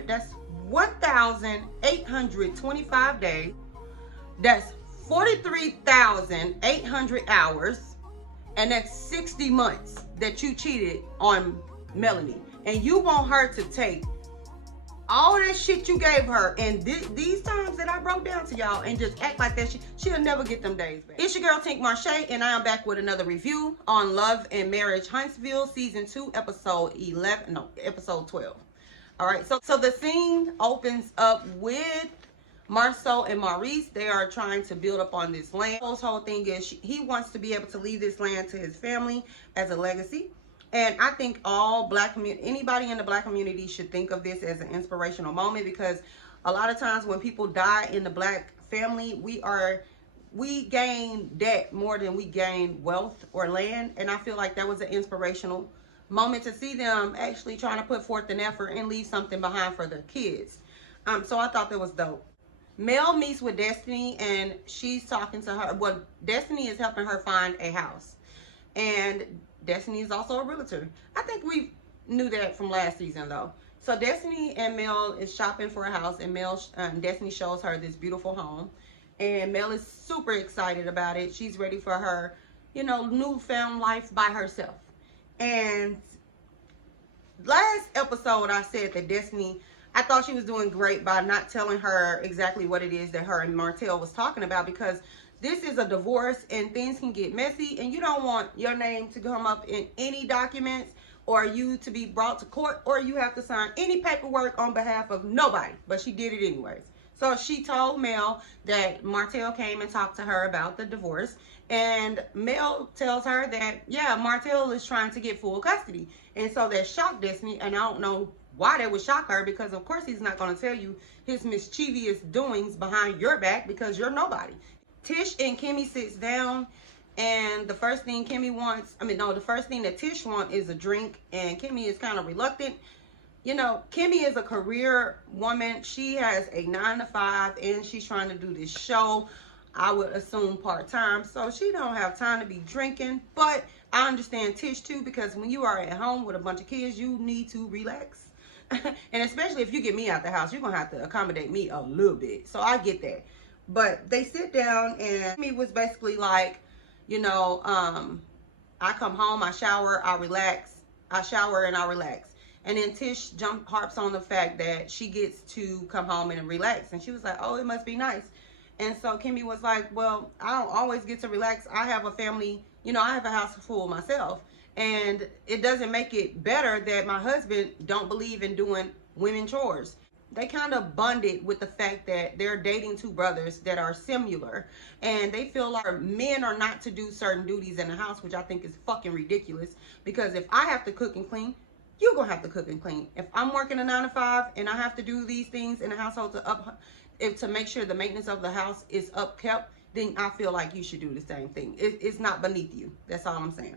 that's 1,825 days. That's 43,800 hours. And that's 60 months that you cheated on Melanie. And you want her to take all that shit you gave her and these times that I broke down to y'all and just act like that, she'll never get them days back. It's your girl Tink Marche, and I am back with another review on Love and Marriage Huntsville season 2 episode 12. All right, so the scene opens up with Marcel and Maurice. They are trying to build up on this land. His whole thing is he wants to be able to leave this land to his family as a legacy. And I think anybody in the black community should think of this as an inspirational moment, because a lot of times when people die in the black family, we gain debt more than we gain wealth or land. And I feel like that was an inspirational moment to see them actually trying to put forth an effort and leave something behind for their kids. So I thought that was dope. Mel meets with Destiny and she's talking to her. Well, Destiny is helping her find a house. And Destiny is also a realtor. I think we knew that from last season though. So Destiny and Mel is shopping for a house, and Destiny shows her this beautiful home. And Mel is super excited about it. She's ready for her, newfound life by herself. And last episode I said that Destiny, I thought she was doing great by not telling her exactly what it is that her and Martel was talking about, because this is a divorce and things can get messy, and you don't want your name to come up in any documents or you to be brought to court or you have to sign any paperwork on behalf of nobody. But she did it anyways. So she told Mel that Martel came and talked to her about the divorce, and Mel tells her that, yeah, Martel is trying to get full custody. And so that shocked Destiny, and I don't know why that would shock her, because of course he's not going to tell you his mischievous doings behind your back, because you're nobody. Tish and Kimmie sits down, and the first thing the first thing that Tish wants is a drink, and Kimmie is kind of reluctant. Kimmie is a career woman. She has a 9-to-5, and she's trying to do this show, I would assume part-time, so she don't have time to be drinking. But I understand Tish too, because when you are at home with a bunch of kids, you need to relax. And especially if you get me out the house, you're gonna have to accommodate me a little bit, so I get that. But they sit down, and Kimmie was basically like, I come home, I shower, I relax. I shower and I relax. And then Tish harps on the fact that she gets to come home and relax. And she was like, oh, it must be nice. And so Kimmie was like, well, I don't always get to relax. I have a family, I have a house full myself. And it doesn't make it better that my husband don't believe in doing women chores. They kind of bonded with the fact that they're dating two brothers that are similar, and they feel like men are not to do certain duties in the house, which I think is fucking ridiculous, because if I have to cook and clean, you're gonna have to cook and clean. If I'm working a 9-to-5 and I have to do these things in the household to make sure the maintenance of the house is upkept, then I feel like you should do the same thing. It's not beneath you. That's all I'm saying.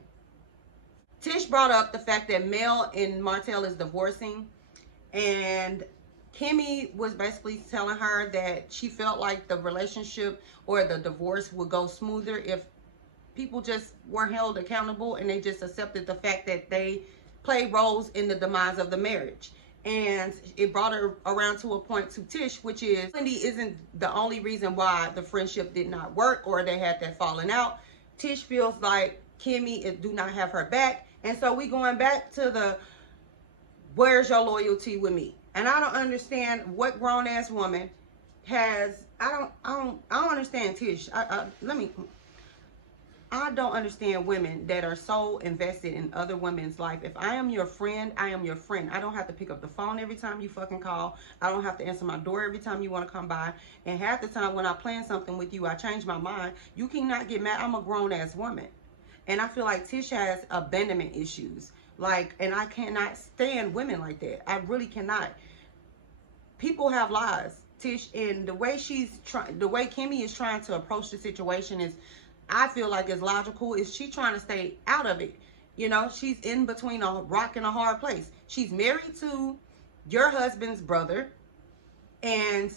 Tish brought up the fact that Mel and Martel is divorcing, and Kimmie was basically telling her that she felt like the relationship or the divorce would go smoother if people just were held accountable and they just accepted the fact that they played roles in the demise of the marriage. And it brought her around to a point to Tish, which is Wendy isn't the only reason why the friendship did not work or they had that falling out. Tish feels like Kimmie do not have her back. And so we going back to the, where's your loyalty with me? And I don't understand what grown-ass woman has, I don't understand Tish. I don't understand women that are so invested in other women's life. If I am your friend, I am your friend. I don't have to pick up the phone every time you fucking call. I don't have to answer my door every time you want to come by. And half the time when I plan something with you, I change my mind. You cannot get mad. I'm a grown-ass woman. And I feel like Tish has abandonment issues. And I cannot stand women like that. I really cannot. People have lives, Tish, and the way Kimmie is trying to approach the situation is, I feel like it's logical. Is she trying to stay out of it? She's in between a rock and a hard place. She's married to your husband's brother, and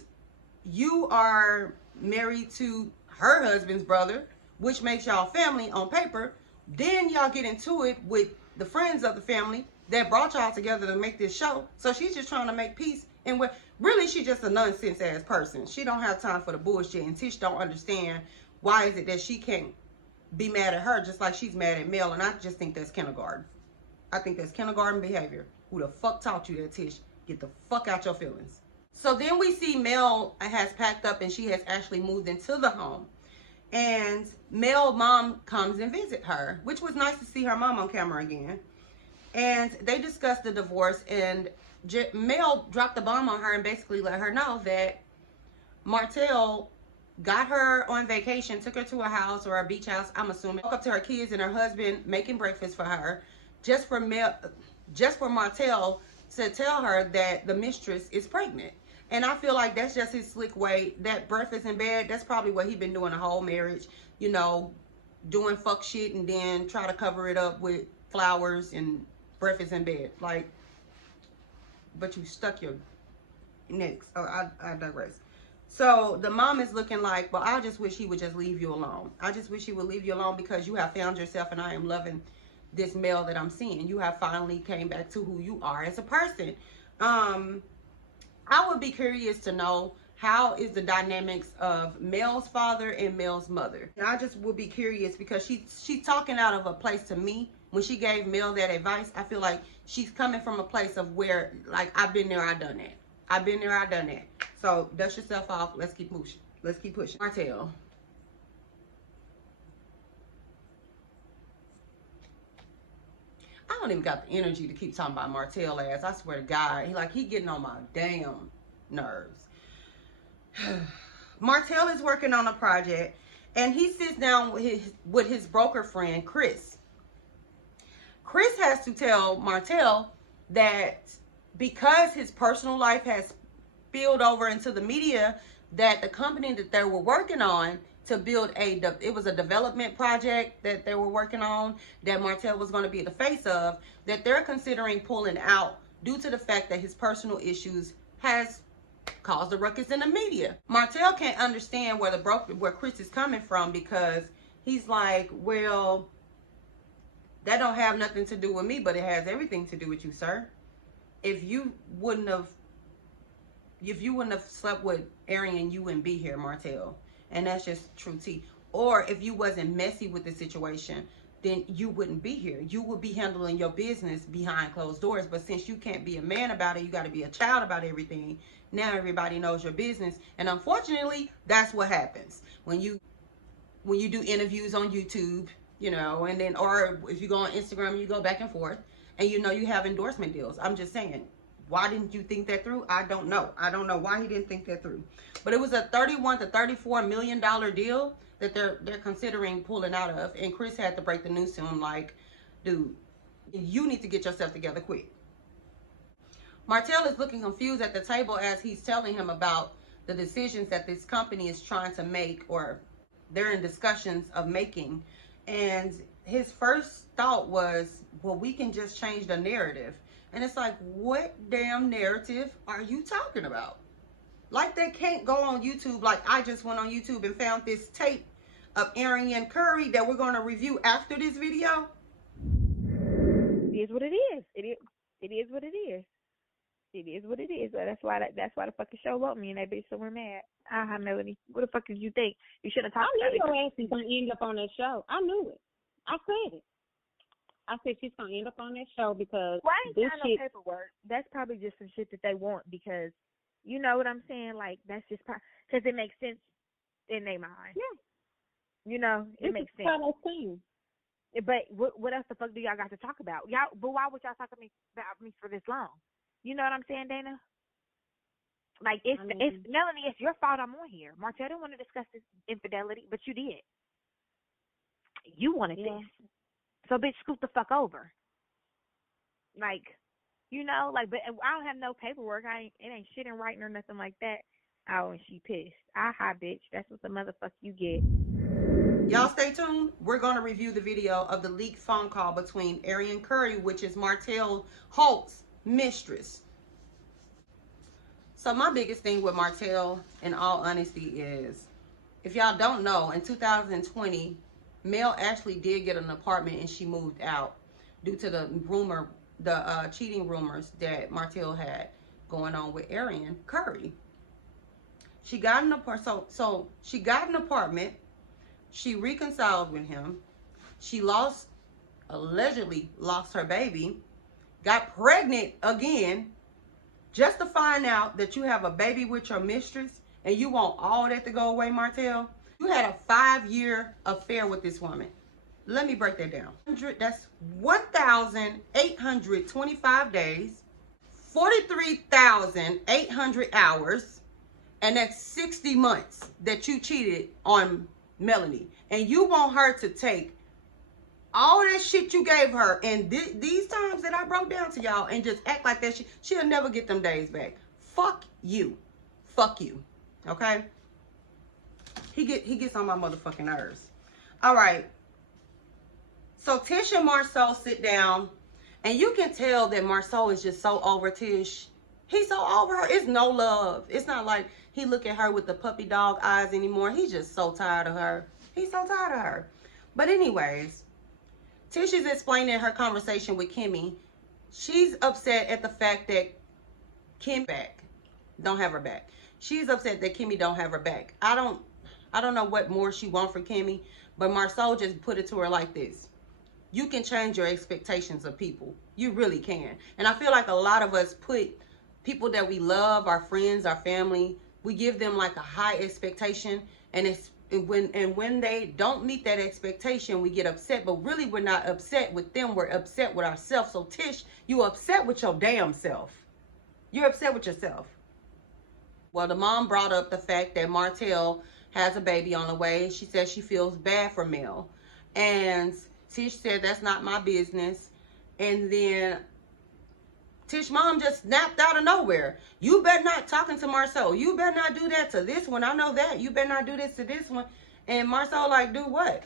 you are married to her husband's brother, which makes y'all family on paper. Then y'all get into it with the friends of the family that brought y'all together to make this show. So she's just trying to make peace And what really, she's just a nonsense ass person. She don't have time for the bullshit, and Tish don't understand why is it that she can't be mad at her just like she's mad at Mel. And I just think that's kindergarten. I think that's kindergarten behavior. Who the fuck taught you that, Tish? Get the fuck out your feelings. So then we see Mel has packed up and she has actually moved into the home. And Mel's mom comes and visit her, which was nice to see her mom on camera again. And they discussed the divorce, and Mel dropped the bomb on her and basically let her know that Martel got her on vacation, took her to a house or a beach house, I'm assuming, woke up to her kids and her husband making breakfast for her, just for Martel to tell her that the mistress is pregnant. And I feel like that's just his slick way. That breakfast in bed, that's probably what he been doing the whole marriage, you know, doing fuck shit and then try to cover it up with flowers and breakfast in bed. Like, but you stuck your necks. Oh, I digress. So the mom is looking like, well, I just wish he would just leave you alone. I just wish he would leave you alone because you have found yourself, and I am loving this Mel that I'm seeing. You have finally came back to who you are as a person. I would be curious to know how is the dynamics of Mel's father and Mel's mother. And I just would be curious because she's talking out of a place to me. When she gave Mel that advice, I feel like she's coming from a place of where, like, I've been there, I've done that. I've been there, I've done that. So dust yourself off. Let's keep pushing. Let's keep pushing. Martel. I don't even got the energy to keep talking about Martel ass. I swear to God, he getting on my damn nerves. Martel is working on a project, and he sits down with his broker friend Chris. Chris has to tell Martel that because his personal life has spilled over into the media, that the company that they were working on to build it was a development project that they were working on that Martel was going to be the face of, that they're considering pulling out due to the fact that his personal issues has caused a ruckus in the media. Martel can't understand where Chris is coming from, because he's like, well, that don't have nothing to do with me, but it has everything to do with you, sir. If you wouldn't have slept with Arrione, you wouldn't be here, Martel. And that's just true tea. Or if you wasn't messy with the situation, then you wouldn't be here. You would be handling your business behind closed doors. But since you can't be a man about it, you got to be a child about everything. Now everybody knows your business. And unfortunately, that's what happens when you do interviews on YouTube, you know, and then, or if you go on Instagram, you go back and forth, and you know you have endorsement deals. I'm just saying, why didn't you think that through? I don't know. I don't know why he didn't think that through. But it was a $31 to $34 million deal that they're considering pulling out of. And Chris had to break the news to him like, dude, you need to get yourself together quick. Martel is looking confused at the table as he's telling him about the decisions that this company is trying to make, or they're in discussions of making. And his first thought was, well, we can just change the narrative. And it's like, what damn narrative are you talking about? Like, they can't go on YouTube. Like, I just went on YouTube and found this tape of Arrione Curry that we're going to review after this video. It is what it is. It is what it is. It is what it is. That's why the fucking show wrote me, and that bitch somewhere mad. Hi, Melanie. What the fuck did you think? You should have talked about it. I knew your ass was going to end up on that show. I knew it. I said it. I said she's going to end up on that show because why ain't this got no paperwork? That's probably just some shit that they want, because you know what I'm saying? Like, that's just because it makes sense in their mind. Yeah. You know, it makes sense. This is thing. But what else the fuck do y'all got to talk about? Y'all, but why would y'all talk about me for this long? You know what I'm saying, Dana? Like, it's Melanie, it's your fault I'm on here. Martel didn't want to discuss this infidelity, but you did. You wanted this. So, bitch, scoot the fuck over. Like, you know, like, but I don't have no paperwork. It ain't shit in writing or nothing like that. Oh, and she pissed. Aha, bitch. That's what the motherfucker you get. Y'all stay tuned. We're going to review the video of the leaked phone call between Arrione Curry, which is Martel Holt's mistress. So my biggest thing with Martel, in all honesty, is, if y'all don't know, in 2020, Mel actually did get an apartment and she moved out due to the cheating rumors that Martel had. going on with Arrione Curry. She got an apartment. So she got an apartment. She reconciled with him. She allegedly lost her baby. Got pregnant again, just to find out that you have a baby with your mistress, and you want all that to go away, Martel. You had a 5-year affair with this woman. Let me break that down. That's 1,825 days, 43,800 hours, and that's 60 months that you cheated on Melanie. And you want her to take all that shit you gave her and these times that I broke down to y'all and just act like that she'll never get them days back. Fuck you. Fuck you. Okay? He gets on my motherfucking nerves. All right. So Tish and Marcel sit down, and you can tell that Marcel is just so over Tish. He's so over her. It's no love. It's not like he look at her with the puppy dog eyes anymore. He's just so tired of her. He's so tired of her. But anyways, Tish is explaining her conversation with Kimmie. She's upset at the fact that Kimmie don't have her back. She's upset that Kimmie don't have her back. I don't know what more she wants for Kimmie, but Marcel just put it to her like this. You can change your expectations of people. You really can. And I feel like a lot of us put people that we love, our friends, our family, we give them like a high expectation, and when they don't meet that expectation, we get upset. But really, we're not upset with them. We're upset with ourselves. So Tish, you upset with your damn self. You're upset with yourself. Well, the mom brought up the fact that Martel has a baby on the way. She said she feels bad for Mel. And Tish said, that's not my business. And then Tish mom just snapped out of nowhere. You better not talking to Marcel. You better not do that to this one. I know that. You better not do this to this one. And Marcel like, do what?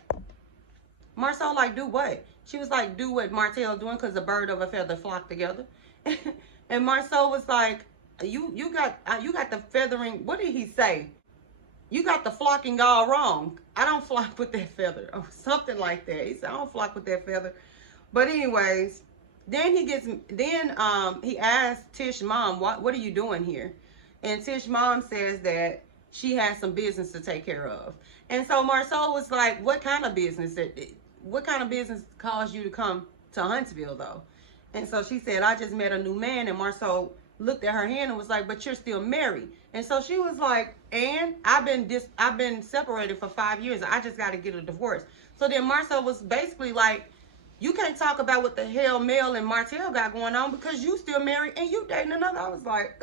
Marcel like, do what? She was like, do what Martel doing, because a bird of a feather flock together. And Marcel was like, you got the feathering. What did he say? You got the flocking all wrong. I don't flock with that feather, or something like that. He said, I don't flock with that feather. But anyways, then he asked Tish mom, what are you doing here? And Tish mom says that she has some business to take care of. And so Marcel was like, what kind of business caused you to come to Huntsville though? And so she said, I just met a new man. And Marcel looked at her hand and was like, but you're still married. And so she was like, and I've been separated for 5 years. I just got to get a divorce. So then Marcel was basically like, you can't talk about what the hell Mel and Martel got going on because you still married and you dating another. I was like,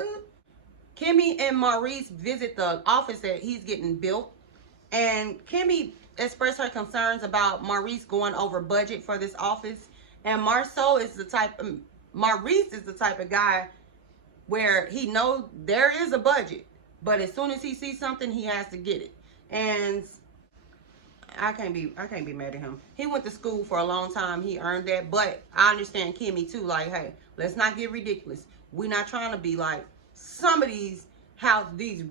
Kimmie and Maurice visit the office that he's getting built. And Kimmie expressed her concerns about Maurice going over budget for this office. And Maurice is the type of guy where he knows there is a budget, but as soon as he sees something, he has to get it. And I can't be mad at him. He went to school for a long time. He earned that. But I understand Kimmie too. Like, hey, let's not get ridiculous. We're not trying to be like some of these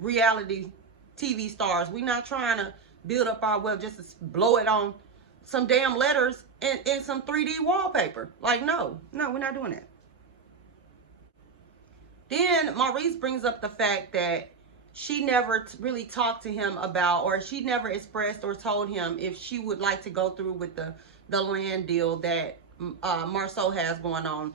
reality TV stars. We're not trying to build up our wealth just to blow it on some damn letters and some 3D wallpaper. Like, no, we're not doing that. Then Maurice brings up the fact that she never really talked to him about, or she never expressed or told him if she would like to go through with the land deal that Marcel has going on,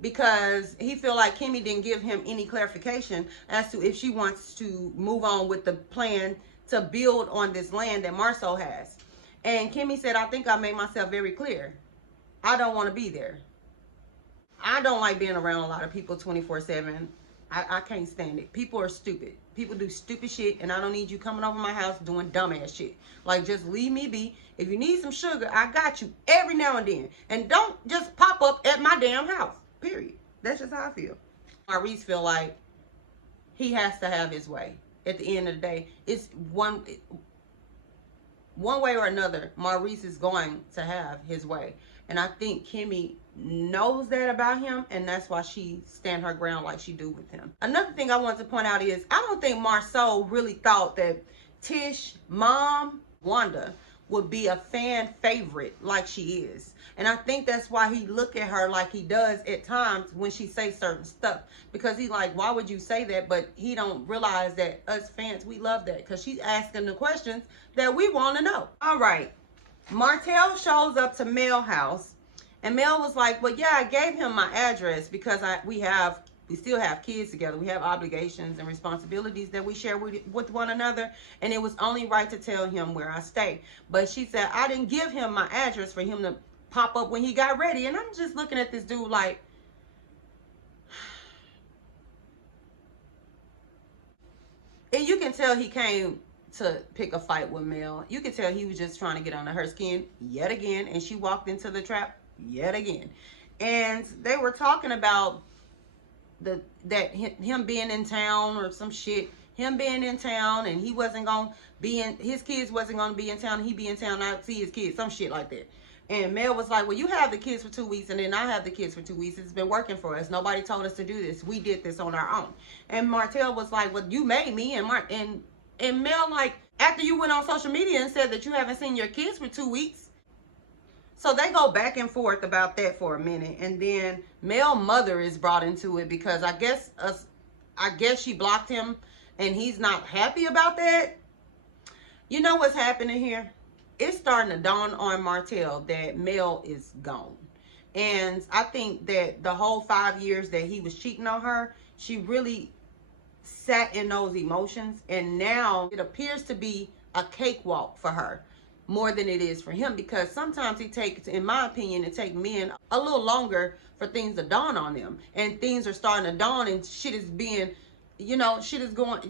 because he feel like Kimmie didn't give him any clarification as to if she wants to move on with the plan to build on this land that Marcel has. And Kimmie said, I think I made myself very clear. I don't want to be there. I don't like being around a lot of people 24/7. I can't stand it. People are stupid. People do stupid shit, and I don't need you coming over my house doing dumbass shit. Like, just leave me be. If you need some sugar, I got you every now and then. And don't just pop up at my damn house. Period. That's just how I feel. Maurice feel like he has to have his way. At the end of the day, it's one way or another, Maurice is going to have his way. And I think Kimmie knows that about him, and that's why she stand her ground like she do with him. Another thing I want to point out is I don't think Marcel really thought that Tish mom, Wanda, would be a fan favorite like she is. And I think that's why he look at her like he does at times when she say certain stuff. Because he's like, why would you say that? But he don't realize that us fans, we love that. Because she's asking the questions that we want to know. All right. Martel shows up to Mel's house. And Mel was like, well, yeah, I gave him my address because we still have kids together. We have obligations and responsibilities that we share with one another. And it was only right to tell him where I stay. But she said, I didn't give him my address for him to pop up when he got ready. And I'm just looking at this dude like, and you can tell he came to pick a fight with Mel. You can tell he was just trying to get under her skin yet again. And she walked into the trap yet again. And they were talking about him being in town or some shit. Him being in town and he wasn't gonna be in, his kids wasn't gonna be in town. He be in town, I see his kids, some shit like that. And Mel was like, well, you have the kids for 2 weeks and then I have the kids for 2 weeks. It's been working for us. Nobody told us to do this. We did this on our own. And Martel was like, well, you made me. And Mel, like, after you went on social media and said that you haven't seen your kids for 2 weeks. So they go back and forth about that for a minute. And then Mel's mother is brought into it because I guess she blocked him and he's not happy about that. You know what's happening here? It's starting to dawn on Martel that Mel is gone. And I think that the whole 5 years that he was cheating on her, she really sat in those emotions. And now it appears to be a cakewalk for her more than it is for him, because sometimes it takes, in my opinion, it takes men a little longer for things to dawn on them. And things are starting to dawn and shit is being, you know, shit is what?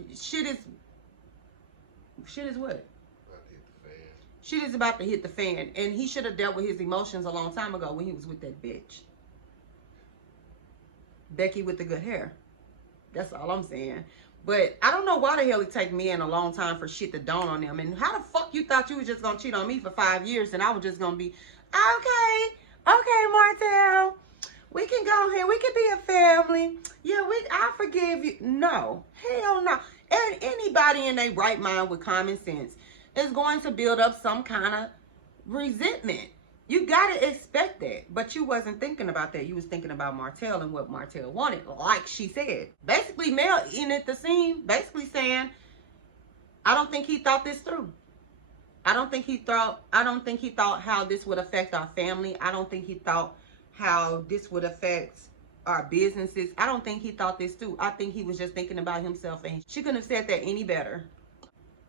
Shit is about to hit the fan. And he should have dealt with his emotions a long time ago when he was with that bitch. Becky with the good hair. That's all I'm saying. But I don't know why the hell it take men a long time for shit to dawn on them. And how the fuck you thought you was just gonna cheat on me for 5 years and I was just gonna be, okay, Martel, we can go here, we can be a family. Yeah, I forgive you. No, hell no. And anybody in their right mind with common sense is going to build up some kind of resentment. You gotta expect that, but you wasn't thinking about that. You was thinking about Martel and what Martel wanted, like she said. Basically, Mel in at the scene, basically saying, I don't think he thought this through. I don't think he thought how this would affect our family. I don't think he thought how this would affect our businesses. I don't think he thought this through. I think he was just thinking about himself, and she couldn't have said that any better.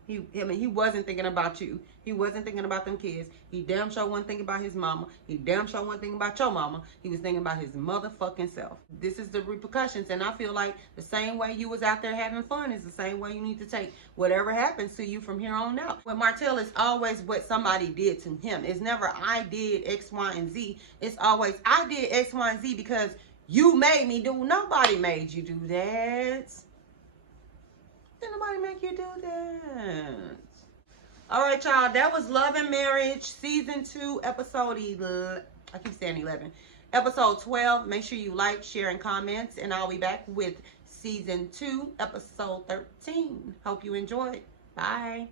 He wasn't thinking about you. He wasn't thinking about them kids. He damn sure wasn't thinking about his mama. He damn sure wasn't thinking about your mama. He was thinking about his motherfucking self. This is the repercussions, and I feel like the same way you was out there having fun is the same way you need to take whatever happens to you from here on out. With Martel, it's always what somebody did to him. It's never I did X, Y, and Z. It's always I did X, Y, and Z because you made me do. Nobody made you do that. Did nobody make you do that? All right, y'all. That was Love and Marriage Season 2, Episode 11. I keep saying 11. Episode 12. Make sure you like, share, and comment. And I'll be back with Season 2, Episode 13. Hope you enjoyed. Bye.